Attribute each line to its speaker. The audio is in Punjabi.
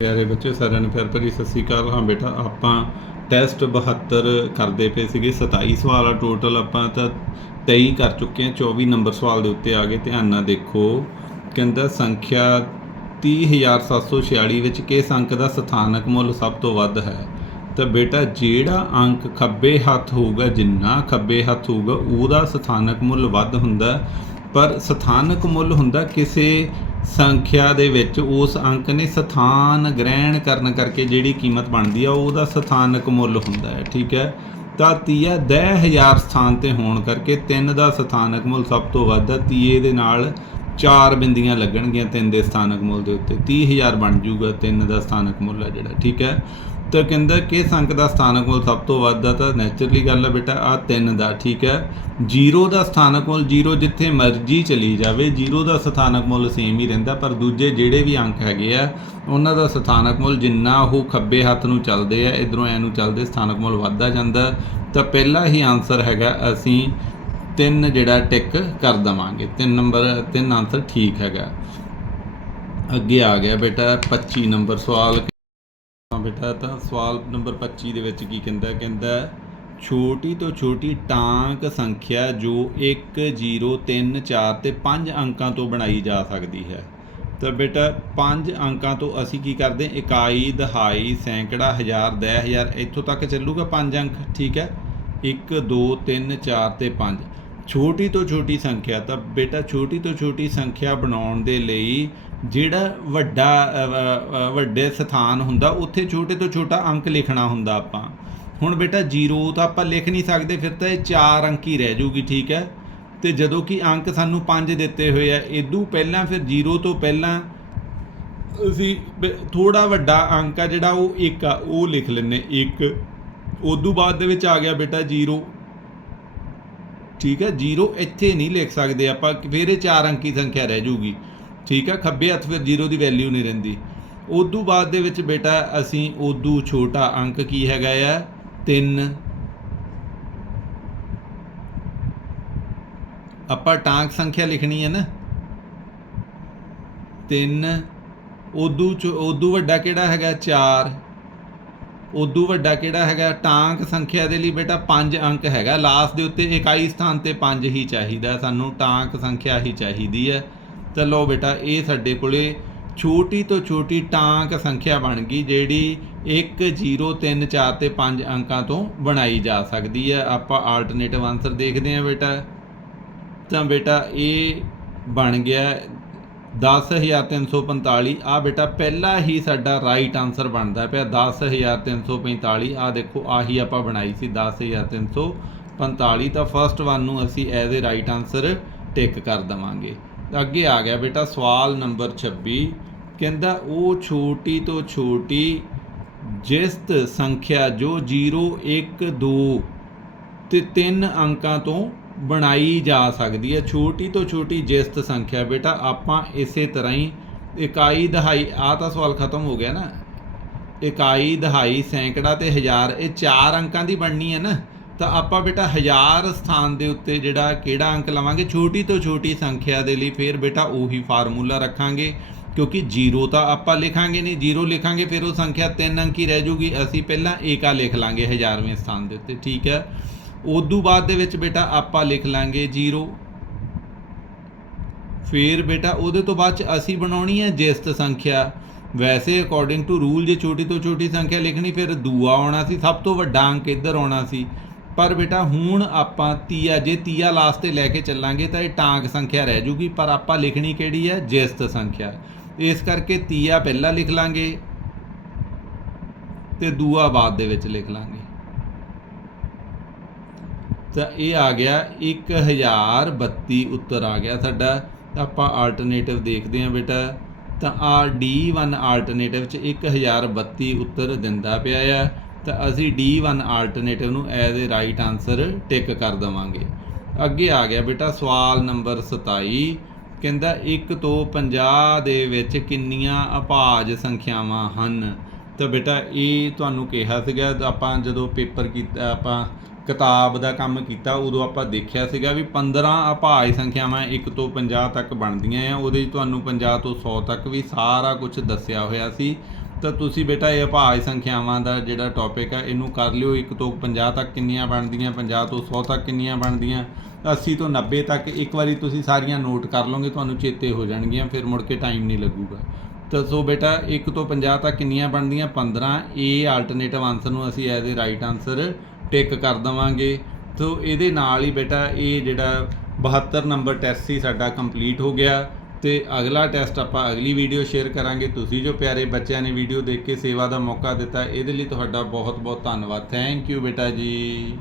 Speaker 1: ਪਿਆਰੇ ਬੱਚੇ, ਸਾਰਿਆਂ ਨੂੰ ਪਿਆਰ ਭਰੀ ਸਤਿ ਸ੍ਰੀ ਅਕਾਲ। ਹਾਂ ਬੇਟਾ, ਆਪਾਂ ਟੈਸਟ 72 ਕਰਦੇ ਪਏ ਸੀਗੇ 27 ਸਵਾਲ ਆ ਟੋਟਲ ਆਪਾਂ ਤਾਂ 23 ਕਰ ਚੁੱਕੇ ਹਾਂ 24 ਨੰਬਰ ਸਵਾਲ ਦੇ ਉੱਤੇ ਆ ਗਏ, ਧਿਆਨ ਨਾਲ ਦੇਖੋ। ਕਹਿੰਦਾ, ਸੰਖਿਆ 30746 ਵਿੱਚ ਕਿਸ ਅੰਕ ਦਾ ਸਥਾਨਕ ਮੁੱਲ ਸਭ ਤੋਂ ਵੱਧ ਹੈ? ਤਾਂ ਬੇਟਾ, ਜਿਹੜਾ ਅੰਕ ਖੱਬੇ ਹੱਥ ਹੋਊਗਾ, ਜਿੰਨਾ ਖੱਬੇ ਹੱਥ ਹੋਊਗਾ, ਉਹਦਾ ਸਥਾਨਕ ਮੁੱਲ ਵੱਧ ਹੁੰਦਾ। ਪਰ ਸਥਾਨਕ ਮੁੱਲ ਹੁੰਦਾ ਕਿਸੇ ਸੰਖਿਆ ਦੇ ਵਿੱਚ ਉਸ ਅੰਕ ਨੇ ਸਥਾਨ ਗ੍ਰਹਿਣ ਕਰਨ ਕਰਕੇ ਜਿਹੜੀ ਕੀਮਤ ਬਣਦੀ ਆ, ਉਹਦਾ ਸਥਾਨਕ ਮੁੱਲ ਹੁੰਦਾ ਹੈ, ਠੀਕ ਹੈ? ਤਾਂ ਤੀਆ 10000 ਸਥਾਨ ਤੇ ਹੋਣ ਕਰਕੇ 3 ਦਾ ਸਥਾਨਕ ਮੁੱਲ ਸਭ ਤੋਂ ਵੱਧ ਹੈ ਤੀਏ ਦੇ ਨਾਲ ਚਾਰ ਬਿੰਦੀਆਂ ਲੱਗਣਗੀਆਂ ਤਿੰਨ ਦੇ ਸਥਾਨਕ ਮੁੱਲ ਦੇ ਉੱਤੇ 30000 ਬਣ ਜਾਊਗਾ ਤਿੰਨ ਦਾ ਸਥਾਨਕ ਮੁੱਲ ਹੈ ਜਿਹੜਾ, ਠੀਕ ਹੈ? ਤਾਂ ਕਹਿੰਦਾ ਕਿ ਅੰਕ ਦਾ ਸਥਾਨਕ ਮੁੱਲ ਸਭ ਤੋਂ ਵੱਧ ਆ, ਤਾਂ ਨੈਚੁਰਲੀ ਗੱਲ ਹੈ ਬੇਟਾ ਆ 3 ਦਾ, ਠੀਕ ਹੈ? 0 ਦਾ ਸਥਾਨਕ ਮੁੱਲ 0 ਜਿੱਥੇ ਮਰਜ਼ੀ ਚਲੀ ਜਾਵੇ 0 ਦਾ ਸਥਾਨਕ ਮੁੱਲ ਸੇਮ ਹੀ ਰਹਿੰਦਾ, ਪਰ ਦੂਜੇ ਜਿਹੜੇ ਵੀ ਅੰਕ ਹੈਗੇ ਆ, ਉਹਨਾਂ ਦਾ ਸਥਾਨਕ ਮੁੱਲ ਜਿੰਨਾ ਉਹ ਖੱਬੇ ਹੱਥ ਨੂੰ ਚੱਲਦੇ ਆ, ਇਧਰੋਂ ਐ ਨੂੰ ਚੱਲਦੇ, ਸਥਾਨਕ ਮੁੱਲ ਵੱਧਦਾ ਜਾਂਦਾ। ਤਾਂ ਪਹਿਲਾ ਹੀ ਆਨਸਰ ਹੈਗਾ, ਅਸੀਂ ਤਿੰਨ ਜਿਹੜਾ ਟਿਕ ਕਰ ਦਵਾਂਗੇ। ਤਿੰਨ ਨੰਬਰ ਤਿੰਨ ਆਨਸਰ ਠੀਕ ਹੈਗਾ। ਅੱਗੇ ਆ ਗਿਆ ਬੇਟਾ 25 ਨੰਬਰ ਸਵਾਲ ਬੇਟਾ, ਤਾਂ ਸਵਾਲ ਨੰਬਰ 25 ਦੇ ਵਿੱਚ ਕੀ ਕਹਿੰਦਾ? ਕਹਿੰਦਾ, ਛੋਟੀ ਤੋਂ ਛੋਟੀ ਟਾਂਕ ਸੰਖਿਆ ਜੋ 1 0 3 4 ਤੇ 5 ਅੰਕਾਂ ਤੋਂ ਬਣਾਈ ਜਾ ਸਕਦੀ ਹੈ। ਤਾਂ ਬੇਟਾ 5 ਅੰਕਾਂ ਤੋਂ ਅਸੀਂ ਕੀ ਕਰਦੇ? ਇਕਾਈ, ਦਹਾਈ, ਸੈਂਕੜਾ, ਹਜ਼ਾਰ ਦਸ ਹਜ਼ਾਰ, ਇੱਥੋਂ ਤੱਕ ਚੱਲੂਗਾ 5 ਅੰਕ, ਠੀਕ ਹੈ? 1 2 3 4 ਤੇ 5 ਛੋਟੀ ਤੋਂ ਛੋਟੀ ਸੰਖਿਆ, ਤਾਂ ਬੇਟਾ ਛੋਟੀ ਤੋਂ ਛੋਟੀ ਸੰਖਿਆ ਬਣਾਉਣ ਦੇ ਲਈ ਜਿਹੜਾ ਵੱਡਾ ਵੱਡੇ ਸਥਾਨ ਹੁੰਦਾ, ਉੱਥੇ ਛੋਟੇ ਤੋਂ ਛੋਟਾ ਅੰਕ ਲਿਖਣਾ ਹੁੰਦਾ ਆਪਾਂ। ਹੁਣ ਬੇਟਾ 0 ਤਾਂ ਆਪਾਂ ਲਿਖ ਨਹੀਂ ਸਕਦੇ, ਫਿਰ ਤਾਂ ਇਹ 4 ਅੰਕ ਹੀ ਰਹਿ ਜੂਗੀ, ਠੀਕ ਹੈ? ਤੇ ਜਦੋਂ ਕਿ ਅੰਕ ਸਾਨੂੰ 5 ਦਿੱਤੇ ਹੋਏ ਆ ਇਦੋਂ ਪਹਿਲਾਂ ਫਿਰ 0 ਤੋਂ ਪਹਿਲਾਂ ਅਸੀਂ ਥੋੜਾ ਵੱਡਾ ਅੰਕ ਆ ਜਿਹੜਾ ਉਹ 1 ਆ, ਉਹ ਲਿਖ ਲੈਨੇ 1 ਉਦੋਂ ਬਾਅਦ ਦੇ ਵਿੱਚ ਆ ਗਿਆ ਬੇਟਾ 0 ਠੀਕ ਹੈ 0 ਇੱਥੇ ਨਹੀਂ ਲਿਖ ਸਕਦੇ ਆਪਾਂ, ਫਿਰ ਇਹ 4 ਅੰਕੀ ਸੰਖਿਆ ਰਹਿ ਜੂਗੀ। ਠੀਕ ਹੈ, ਖੱਬੇ ਹੱਥ ਫਿਰ 0 ਦੀ ਵੈਲਿਊ ਨਹੀਂ ਰਹਿੰਦੀ। ਉਦੋਂ ਬਾਅਦ ਦੇ ਵਿੱਚ ਬੇਟਾ ਅਸੀਂ ਉਦੋਂ ਛੋਟਾ ਅੰਕ ਕੀ ਹੈਗਾ ਆ? 3 ਆਪਾਂ ਟਾਂਕ ਸੰਖਿਆ ਲਿਖਣੀ ਹੈ ਨਾ? 3 ਉਦੋਂ ਚ- ਉਦੋਂ ਵੱਡਾ ਕਿਹੜਾ ਹੈਗਾ? 4 ਉਦੋਂ ਵੱਡਾ ਕਿਹੜਾ ਹੈਗਾ? ਟਾਂਕ ਸੰਖਿਆ ਦੇ ਲਈ ਬੇਟਾ 5 ਅੰਕ ਹੈਗਾ। ਲਾਸਟ ਦੇ ਉੱਤੇ ਇਕਾਈ ਸਥਾਨ ਤੇ 5 ਹੀ ਚਾਹੀਦਾ। ਸਾਨੂੰ ਟਾਂਕ ਸੰਖਿਆ ਹੀ ਚਾਹੀਦੀ ਹੈ। ਤਾਂ ਬੇਟਾ, ਇਹ ਸਾਡੇ ਕੋਲੇ ਛੋਟੀ ਤੋਂ ਛੋਟੀ ਟਾਂਕ ਸੰਖਿਆ ਬਣ ਗਈ, ਜਿਹੜੀ 1 0 3 4 ਤੇ 5 ਅੰਕਾਂ ਤੋਂ ਬਣਾਈ ਜਾ ਸਕਦੀ ਹੈ। ਆਪਾਂ ਆਲਟਰਨੇਟਿਵ ਆਨਸਰ ਦੇਖਦੇ ਹਾਂ ਬੇਟਾ। ਤਾਂ ਬੇਟਾ, ਇਹ ਬਣ ਗਿਆ 10345 ਆ ਬੇਟਾ ਪਹਿਲਾ ਹੀ ਸਾਡਾ ਰਾਈਟ ਆਨਸਰ ਬਣਦਾ ਪਿਆ। 10345 ਆ ਦੇਖੋ, ਆਹੀ ਆਪਾਂ ਬਣਾਈ ਸੀ 10345 ਤਾਂ ਫਰਸਟ ਵਨ ਨੂੰ ਅਸੀਂ as a right answer tick ਕਰ ਦਵਾਂਗੇ। ਅੱਗੇ ਆ ਗਿਆ ਬੇਟਾ ਸਵਾਲ ਨੰਬਰ 26 ਕਹਿੰਦਾ, ਉਹ ਛੋਟੀ ਤੋਂ ਛੋਟੀ ਜਿਸਤ ਸੰਖਿਆ ਜੋ 0 1 2 ਤੇ 3 ਅੰਕਾਂ ਤੋਂ ਬਣਾਈ ਜਾ ਸਕਦੀ ਹੈ। ਛੋਟੀ ਤੋਂ ਛੋਟੀ ਜਿਸਤ ਸੰਖਿਆ, ਬੇਟਾ, ਆਪਾਂ ਇਸੇ ਤਰ੍ਹਾਂ ਹੀ ਇਕਾਈ ਦਹਾਈ ਆ ਤਾਂ ਸਵਾਲ ਖਤਮ ਹੋ ਗਿਆ ਨਾ। ਇਕਾਈ ਦਹਾਈ ਸੈਂਕੜਾ ਤੇ ਹਜ਼ਾਰ, ਇਹ ਚਾਰ ਅੰਕਾਂ ਦੀ ਬਣਨੀ ਹੈ ਨਾ। ਤਾਂ ਆਪਾਂ ਬੇਟਾ ਹਜ਼ਾਰ ਸਥਾਨ ਦੇ ਉੱਤੇ ਜਿਹੜਾ ਕਿਹੜਾ ਅੰਕ ਲਵਾਂਗੇ? ਛੋਟੀ ਤੋਂ ਛੋਟੀ ਸੰਖਿਆ ਦੇ ਲਈ ਫਿਰ ਬੇਟਾ ਉਹੀ ਫਾਰਮੂਲਾ ਰੱਖਾਂਗੇ। ਕਿਉਂਕਿ ਜੀਰੋ ਤਾਂ ਆਪਾਂ ਲਿਖਾਂਗੇ ਨਹੀਂ, ਜੀਰੋ ਲਿਖਾਂਗੇ, ਫਿਰ ਉਹ ਸੰਖਿਆ 3 ਅੰਕੀ ਰਹਿ ਜੂਗੀ। ਅਸੀਂ ਪਹਿਲਾਂ ਏਕਾ ਲਿਖ ਲਾਂਗੇ ਹਜ਼ਾਰਵੇਂ ਸਥਾਨ ਦੇ ਉੱਤੇ, ਠੀਕ ਹੈ। ਉਦੋਂ ਬਾਅਦ ਦੇ ਵਿੱਚ ਬੇਟਾ ਆਪਾਂ ਲਿਖ ਲਾਂਗੇ 0 ਫਿਰ ਬੇਟਾ ਉਹਦੇ ਤੋਂ ਬਾਅਦ ਚ ਅਸੀਂ ਬਣਾਉਣੀ ਹੈ ਜਿਸਤ ਸੰਖਿਆ। ਵੈਸੇ ਅਕੋਰਡਿੰਗ ਟੂ ਰੂਲ ਜੇ ਛੋਟੀ ਤੋਂ ਛੋਟੀ ਸੰਖਿਆ ਲਿਖਣੀ, ਫਿਰ ਦੂਆ ਆਉਣਾ ਸੀ, ਸਭ ਤੋਂ ਵੱਡਾ ਅੰਕ ਇੱਧਰ ਆਉਣਾ ਸੀ। ਪਰ ਬੇਟਾ ਹੁਣ ਆਪਾਂ ਤੀਆ, ਜੇ ਤੀਆ ਲਾਸਟ ਤੇ ਲੈ ਕੇ ਚੱਲਾਂਗੇ ਤਾਂ ਇਹ ਟਾਂਕ ਸੰਖਿਆ ਰਹਿ ਜੂਗੀ, ਪਰ ਆਪਾਂ ਲਿਖਣੀ ਕਿਹੜੀ ਹੈ? ਜਿਸਤ ਸੰਖਿਆ। ਇਸ ਕਰਕੇ ਤੀਆ ਪਹਿਲਾਂ ਲਿਖ ਲਾਂਗੇ ਤੇ ਦੂਆ ਬਾਅਦ ਦੇ ਵਿੱਚ ਲਿਖ ਲਾਂਗੇ। ਤਾਂ ਇਹ ਆ ਗਿਆ 1032 ਉੱਤਰ ਆ ਗਿਆ ਸਾਡਾ। ਆਪਾਂ ਆਲਟਰਨੇਟਿਵ ਦੇਖਦੇ ਹਾਂ ਬੇਟਾ। ਤਾਂ ਆ D1 ਆਲਟਰਨੇਟਿਵ ਚ 1032 ਉੱਤਰ ਦਿੰਦਾ ਪਿਆ ਆ। ਤਾਂ ਅਸੀਂ D1 ਆਲਟਰਨੇਟਿਵ ਨੂੰ as a right answer tick ਕਰ ਦਵਾਂਗੇ। ਅੱਗੇ ਆ ਗਿਆ ਬੇਟਾ ਸਵਾਲ ਨੰਬਰ 27 ਕਹਿੰਦਾ 1 ਤੋਂ 50 ਦੇ ਵਿੱਚ ਕਿੰਨੀਆਂ ਅਪਾਜ ਸੰਖਿਆਵਾਂ ਹਨ? ਤਾਂ ਬੇਟਾ ਇਹ ਤੁਹਾਨੂੰ ਕਿਹਾ ਸੀਗਾ, ਆਪਾਂ ਜਦੋਂ ਪੇਪਰ ਕੀਤਾ, ਆਪਾਂ ਕਿਤਾਬ ਦਾ ਕੰਮ ਕੀਤਾ, ਉਦੋਂ ਆਪਾਂ ਦੇਖਿਆ ਸੀਗਾ ਵੀ 15 ਅਭਾਜ ਸੰਖਿਆਵਾਂ 1 ਤੋਂ 50 ਤੱਕ ਬਣਦੀਆਂ ਆ, ਉਹਦੇ 'ਚ ਤੁਹਾਨੂੰ 50 ਤੋਂ 100 ਤੱਕ ਵੀ ਸਾਰਾ ਕੁਝ ਦੱਸਿਆ ਹੋਇਆ ਸੀ। ਤਾਂ ਤੁਸੀਂ ਬੇਟਾ ਇਹ ਅਭਾਜ ਸੰਖਿਆਵਾਂ ਦਾ ਜਿਹੜਾ ਟੌਪਿਕ ਆ, ਇਹਨੂੰ ਕਰ ਲਿਓ 1 ਤੋਂ 50 ਤੱਕ ਕਿੰਨੀਆਂ ਬਣਦੀਆਂ 50 ਤੋਂ 100 ਤੱਕ ਕਿੰਨੀਆਂ ਬਣਦੀਆਂ 80 ਤੋਂ 90 ਤੱਕ, ਇੱਕ ਵਾਰੀ ਤੁਸੀਂ ਸਾਰੀਆਂ ਨੋਟ ਕਰ ਲਓਗੇ, ਤੁਹਾਨੂੰ ਚੇਤੇ ਹੋ ਜਾਣਗੀਆਂ, ਫਿਰ ਮੁੜ ਕੇ ਟਾਈਮ ਨਹੀਂ ਲੱਗੂਗਾ। ਤਾਂ ਸੋ ਬੇਟਾ 1 ਤੋਂ 50 ਤੱਕ ਕਿੰਨੀਆਂ ਬਣਦੀਆਂ? 15 ਇਹ ਆਲਟਰਨੇਟਿਵ ਆਨਸਰ ਨੂੰ ਅਸੀਂ as a right answer tick ਕਰ ਦਵਾਂਗੇ। ਸੋ ਇਹਦੇ ਨਾਲ ਹੀ ਬੇਟਾ, ਇਹ ਜਿਹੜਾ 72 ਨੰਬਰ ਟੈਸਟ ਸੀ ਸਾਡਾ ਕੰਪਲੀਟ ਹੋ ਗਿਆ। ਤੇ ਅਗਲਾ ਟੈਸਟ ਆਪਾਂ ਅਗਲੀ ਵੀਡੀਓ ਸ਼ੇਅਰ ਕਰਾਂਗੇ। ਤੁਸੀਂ ਜੋ ਪਿਆਰੇ ਬੱਚਿਆਂ ਨੇ ਵੀਡੀਓ ਦੇਖ ਕੇ ਸੇਵਾ ਦਾ ਮੌਕਾ ਦਿੱਤਾ, ਇਹਦੇ ਲਈ ਤੁਹਾਡਾ ਬਹੁਤ ਬਹੁਤ ਧੰਨਵਾਦ। ਥੈਂਕ ਯੂ ਬੇਟਾ ਜੀ।